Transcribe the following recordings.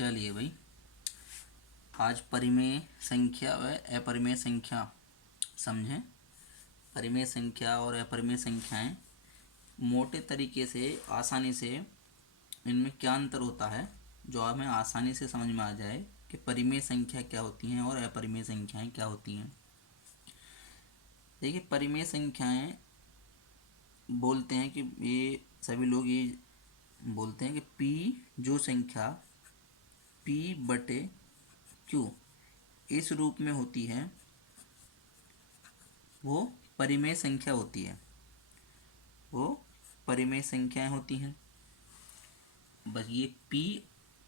चलिए भाई, आज परिमेय संख्या व अपरिमेय संख्या समझें। परिमेय संख्या और अपरिमेय संख्याएं मोटे तरीके से आसानी से इनमें क्या अंतर होता है, जो हमें आसानी से समझ में आ जाए कि परिमेय संख्या क्या होती हैं और अपरिमेय संख्याएं क्या होती हैं। देखिए, परिमेय संख्याएं बोलते हैं कि ये सभी लोग ये बोलते हैं कि p जो संख्या p बटे q इस रूप में होती है वो परिमेय संख्या होती है, वो परिमेय संख्याएं होती हैं। बस ये p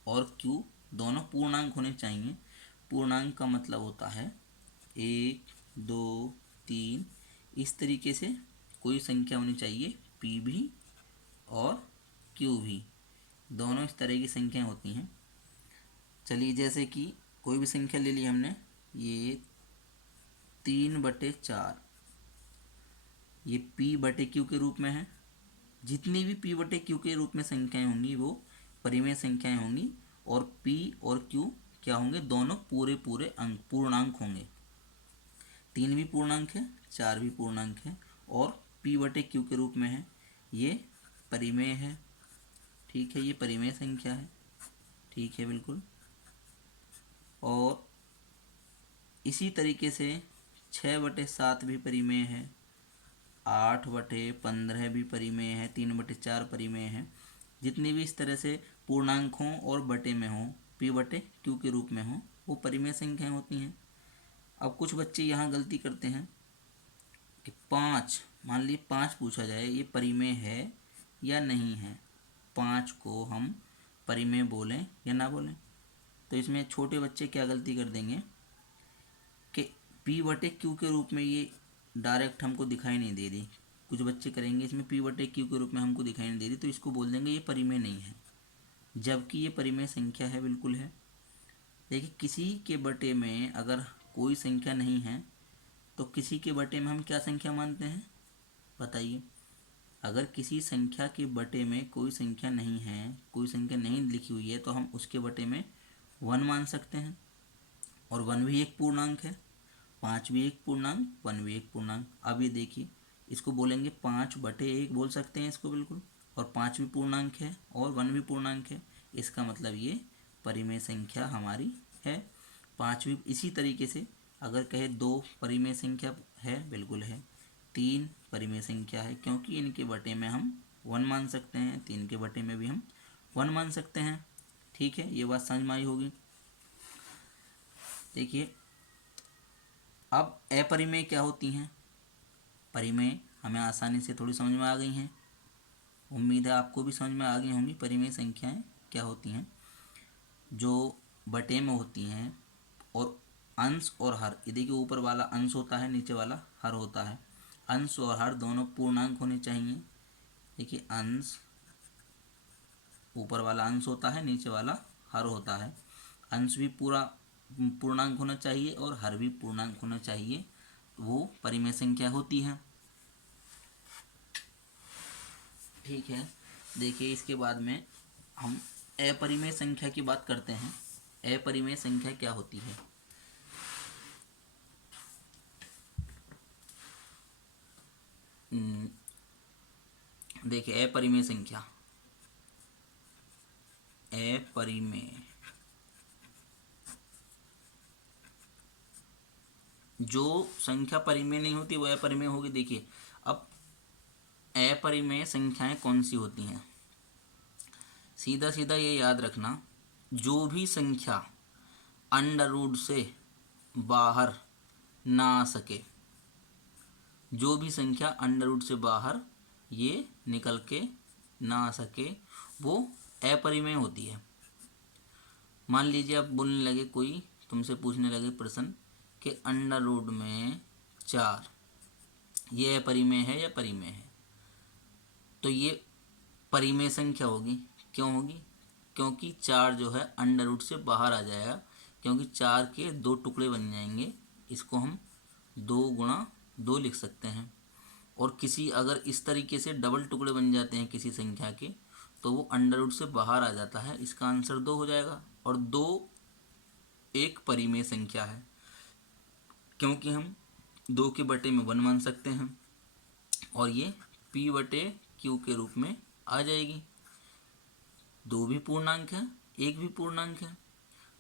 और q दोनों पूर्णांक होने चाहिए। पूर्णांक का मतलब होता है 1, 2, 3, इस तरीके से कोई संख्या होनी चाहिए। p भी और q भी, दोनों इस तरह की संख्याएं होती हैं। चलिए, जैसे कि कोई भी संख्या ले ली हमने, ये 3/4, ये p बटे q के रूप में है। जितनी भी p बटे q के रूप में संख्याएं होंगी वो परिमेय संख्याएं होंगी, और p और q क्या होंगे, दोनों पूरे पूरे अंक पूर्णांक होंगे। 3 भी पूर्णांक है, 4 भी पूर्णांक है, और p बटे q के रूप में है, ये परिमेय है। ठीक है, ये परिमेय संख्या है। ठीक है, बिल्कुल। और इसी तरीके से 6/7 भी परिमेय है, 8/15 भी परिमेय है, 3/4 परिमेय है। जितनी भी इस तरह से पूर्णांक हों और बटे में हों, p बटे q के रूप में हों, वो परिमेय संख्याएं होती हैं। अब कुछ बच्चे यहाँ गलती करते हैं कि 5, मान ली 5 पूछा जाए, ये परिमेय है या नहीं है। 5 को हम परिमेय बोलें या ना बोलें, तो इसमें छोटे बच्चे क्या गलती कर देंगे कि p बटे q के रूप में ये डायरेक्ट हमको दिखाई नहीं दे रही। कुछ बच्चे करेंगे इसमें p बटे q के रूप में हमको दिखाई नहीं दे रही, तो इसको बोल देंगे ये परिमेय नहीं है, जबकि ये परिमेय संख्या है, बिल्कुल है। देखिए, किसी के बटे में अगर कोई संख्या नहीं है तो किसी के बटे में हम क्या संख्या मानते हैं, बताइए। अगर किसी संख्या के बटे में कोई संख्या नहीं है, कोई संख्या नहीं लिखी हुई है, तो हम उसके बटे में 1 मान सकते हैं। और 1 भी एक पूर्णांक है, 5 भी एक पूर्णांक, 1 भी एक पूर्णांक। अब ये देखिए, इसको बोलेंगे 5/1 बोल सकते हैं इसको, बिल्कुल। और 5 भी पूर्णांक है और 1 भी पूर्णांक है, इसका मतलब ये परिमेय संख्या हमारी है। 5 भी इसी तरीके से अगर कहे 2 परिमेय संख्या है, बिल्कुल है। 3 परिमेय संख्या है, क्योंकि इनके बटे में हम 1 मान सकते हैं, 3 के बटे में भी हम 1 मान सकते हैं। ठीक है, ये बात समझ में आई होगी। देखिए, अब अपरिमेय क्या होती हैं। परिमेय हमें आसानी से थोड़ी समझ में आ गई हैं, उम्मीद है आपको भी समझ में आ गई होंगी परिमेय संख्याएं क्या होती हैं। जो बटे में होती हैं और अंश और हर, ये देखिए, ऊपर वाला अंश होता है, नीचे वाला हर होता है। अंश और हर दोनों पूर्णांक होने चाहिए। देखिए, अंश, ऊपर वाला अंश होता है, नीचे वाला हर होता है। अंश भी पूरा पूर्णांक होना चाहिए और हर भी पूर्णांक होना चाहिए, वो परिमेय संख्या होती है। ठीक है, देखिए, इसके बाद में हम अपरिमेय संख्या की बात करते हैं। अपरिमेय संख्या क्या होती है। देखिए, अपरिमेय संख्या, अपरिमेय जो संख्या परिमेय नहीं होती वह अपरिमेय होगी। देखिए, अब अपरिमेय संख्याएं कौन सी होती हैं, सीधा सीधा ये याद रखना, जो भी संख्या अंडर रूट से बाहर ना आ सके, जो भी संख्या अंडर रूट से बाहर ये निकल के ना आ सके, वो अपरिमेय होती है। मान लीजिए आप बोलने लगे, कोई तुमसे पूछने लगे प्रश्न कि अंडर रूट में 4 ये अपरिमेय है या परिमेय है, तो ये परिमेय संख्या होगी। क्यों होगी, क्योंकि 4 जो है अंडर रूट से बाहर आ जाएगा, क्योंकि 4 के 2 टुकड़े बन जाएंगे। इसको हम 2 × 2 लिख सकते हैं। और किसी अगर इस तरीके से डबल टुकड़े बन जाते हैं किसी संख्या के, तो वो अंडर रूट से बाहर आ जाता है। इसका आंसर 2 हो जाएगा। और 2 एक परिमेय संख्या है, क्योंकि हम 2 के बटे में 1 मान सकते हैं और ये p बटे q के रूप में आ जाएगी। 2 भी पूर्णांक है, 1 भी पूर्णांक है,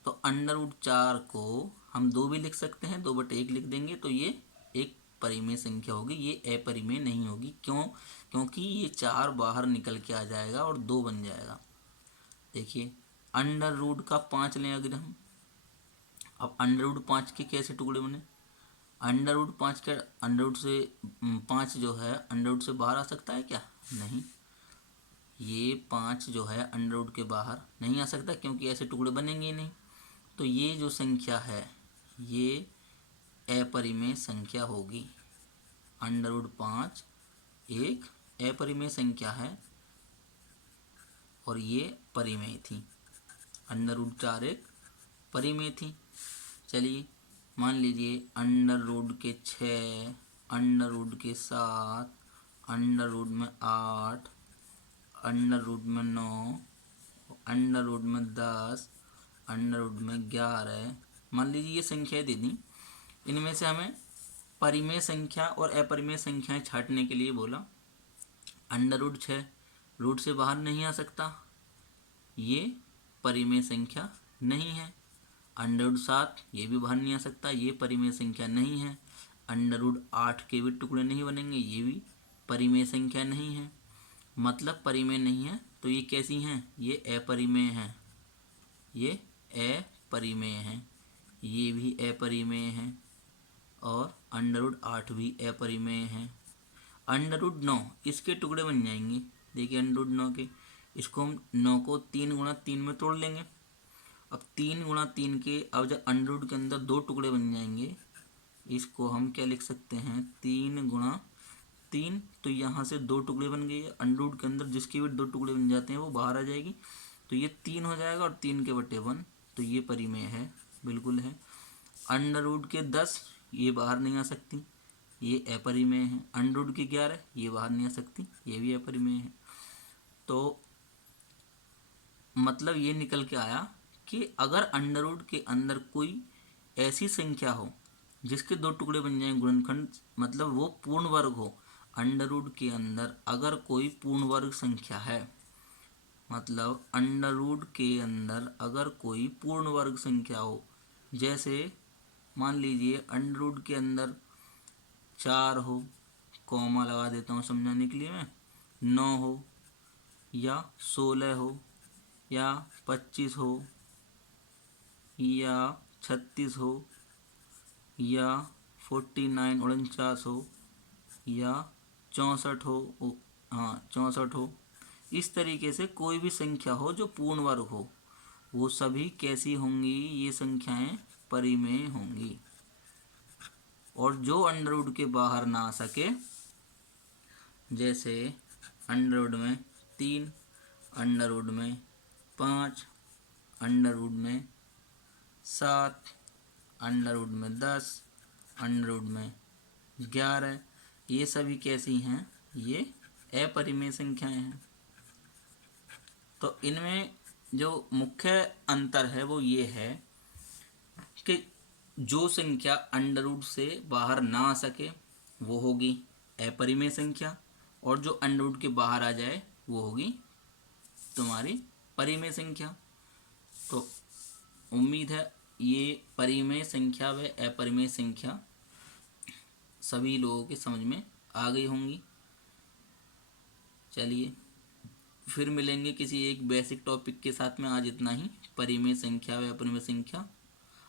तो अंडर रूट 4 को हम 2 भी लिख सकते हैं, 2 बटे 1 लिख देंगे तो ये एक परिमेय संख्या होगी, ये अपरिमेय नहीं होगी। क्यों? क्योंकि ये 4 बाहर निकल के आ जाएगा और 2 बन जाएगा। देखिए अंडर रूट का 5 लें अगर हम, अब अंडर रूट 5 के कैसे टुकड़े बने? अंडर रूट 5 के अंडर रूट से 5 जो है अंडर रूट से बाहर आ सकता है क्या? नहीं, ये 5 जो है अंडर रूट के बाहर नहीं आ सकता, क्योंकि ऐसे टुकड़े बनेंगे ही नहीं। तो ये जो संख्या है ये अपरिमेय संख्या होगी। अंडर रूट 5 एक अपरिमेय संख्या है और ये परिमेय थी। अंडर रूट 4 एक परिमेय थी। चलिए मान लीजिए अंडर रूट के 6, अंडर रूट के 7, अंडर रूट में 8, अंडर रूट में 9, अंडर रूट में 10, अंडर रूट में 11, मान लीजिए ये संख्याएं दे दी। इनमें से हमें परिमेय संख्या और अपरिमेय संख्याएं छांटने के लिए बोला। अंडर रूट 6 रूट से बाहर नहीं आ सकता, ये परिमेय संख्या नहीं है। अंडर रूट 7 ये भी बाहर नहीं आ सकता, ये परिमेय संख्या नहीं है। अंडर रूट 8 के भी टुकड़े नहीं बनेंगे, ये भी परिमेय संख्या नहीं है। मतलब परिमेय नहीं है, तो ये कैसी हैं? ये अपरिमेय हैं, ये अपरिमेय हैं, ये भी अपरिमेय हैं और अंडर रूट 8 भी अपरिमेय हैं। अंडर रूट 9 इसके टुकड़े बन जाएंगे। देखिए अंडर रूट 9 के, इसको हम 9 को 3 गुणा 3 में तोड़ लेंगे। अब 3 गुणा 3 के, अब जब अंडर रूट के अंदर 2 टुकड़े बन जाएंगे, इसको हम क्या लिख सकते हैं? 3 गुणा 3, तो यहाँ से 2 टुकड़े बन गए। अंडर रूट के अंदर जिसके भी 2 टुकड़े बन जाते हैं वो बाहर आ जाएगी, तो ये 3 हो जाएगा और 3 के बटे 1, तो ये परिमेय है, बिल्कुल है। अंडर रूट के 10 ये बाहर नहीं आ सकती, ये अपरिमेय है। अंडर रूट की 11 ये बाहर नहीं आ सकती, ये भी अपरिमेय है। तो मतलब ये निकल के आया कि अगर अंडर रूट के अंदर कोई ऐसी संख्या हो जिसके 2 टुकड़े बन जाएं गुणनखंड, मतलब वो पूर्ण वर्ग हो। अंडर रूट के अंदर अगर कोई पूर्ण वर्ग संख्या है, मतलब अंडर रूट के अंदर अगर कोई पूर्ण वर्ग संख्या हो, जैसे मान लीजिए अंडर रूट के अंदर 4 हो, कॉमा लगा देता हूँ समझाने के लिए मैं, 9 हो या 16 हो या 25 हो या 36 हो या 49 49 हो या 64 हो, हाँ 64 हो, इस तरीके से कोई भी संख्या हो जो पूर्ण वर्ग हो, वो सभी कैसी होंगी? ये संख्याएं परिमेय होंगी। और जो अंडर रूट के बाहर ना आ सके, जैसे अंडर रूट में 3, अंडर रूट में 5, अंडर रूट में 7, अंडर रूट में 10, अंडर रूट में 11, ये सभी कैसी हैं? ये अपरिमेय संख्याएं हैं। तो इनमें जो मुख्य अंतर है वो ये है कि जो संख्या अंडर रूट से बाहर ना आ सके वो होगी अपरिमेय संख्या, और जो अंडर रूट के बाहर आ जाए वो होगी तुम्हारी परिमेय संख्या। तो उम्मीद है ये परिमेय संख्या व अपरिमेय संख्या सभी लोगों के समझ में आ गई होंगी। चलिए फिर मिलेंगे किसी एक बेसिक टॉपिक के साथ में। आज इतना ही। परिमेय संख्या व अपरिमेय संख्या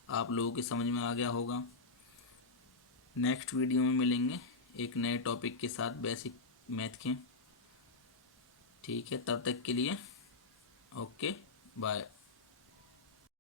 आप लोगों के समझ में आ गया होगा। नेक्स्ट वीडियो में मिलेंगे एक नए टॉपिक के साथ बेसिक मैथ के। ठीक है, तब तक के लिए ओके बाय।